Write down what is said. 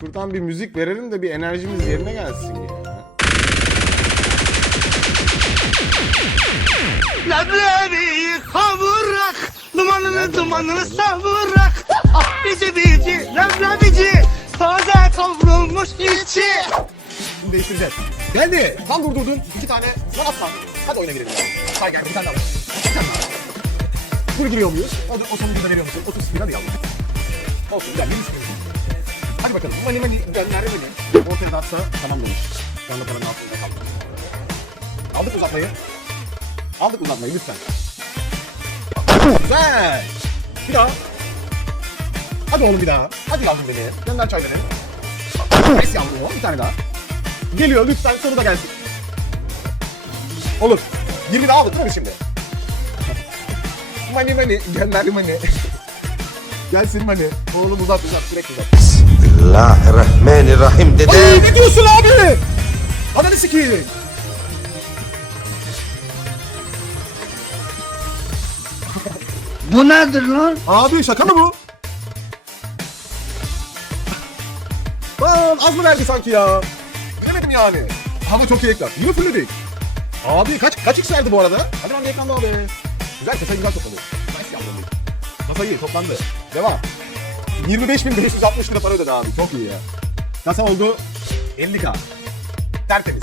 Şuradan bir müzik verelim de bir enerjimiz yerine gelsin ya. Leblebi kavurak Dumanını dumanını savurak Ah bizi bici leblebici Taze kavrulmuş içi Şimdi değiştireceğiz. Geldi. Tam durdurdun. İki tane. Lan atma. Hadi oyuna girelim. Hay gel bir tane daha var. Bir tane daha. Dur giriyor muyuz? O, o sonucu da veriyor musun? 30 lira yavrum. Olsun. Yeni sıkıntı. Hadi bakalım. Mani mani gönder mani. Ortaya da atsa tamam demiş. Anda paranın altında kaldı. Aldık uzatmayı. Aldık uzatmayı lütfen. Güzel. Bir daha. Hadi oğlum bir daha. Hadi yavrum beni. Gönder çayları. Pes yavrum o. Bir tane daha. Geliyor lütfen sonu da gelsin. Olur. 20 daha aldık değil mi şimdi? Mani mani. Gönder mani. Gelsin mani. Oğlum uzat uzat. Sürekli uzat. Bismillahirrahmanirrahim Ay dede. ne diyorsun abi? Ananı sikeyim. Bu nedir lan? Abi şaka mı bu? Lan az mı verdi sanki ya? Bilemedim yani. Ama çok iyi ekran. Yine fullledik. Abi kaç kaç x verdi bu arada? Hadi lan bir ekran daha be. Güzel kasa güzel topladı. Nice benim. Kasa iyi toplandı. Devam. 25.560 lira para ödedi abi. Çok iyi ya. Kasa oldu 50k. Tertemiz.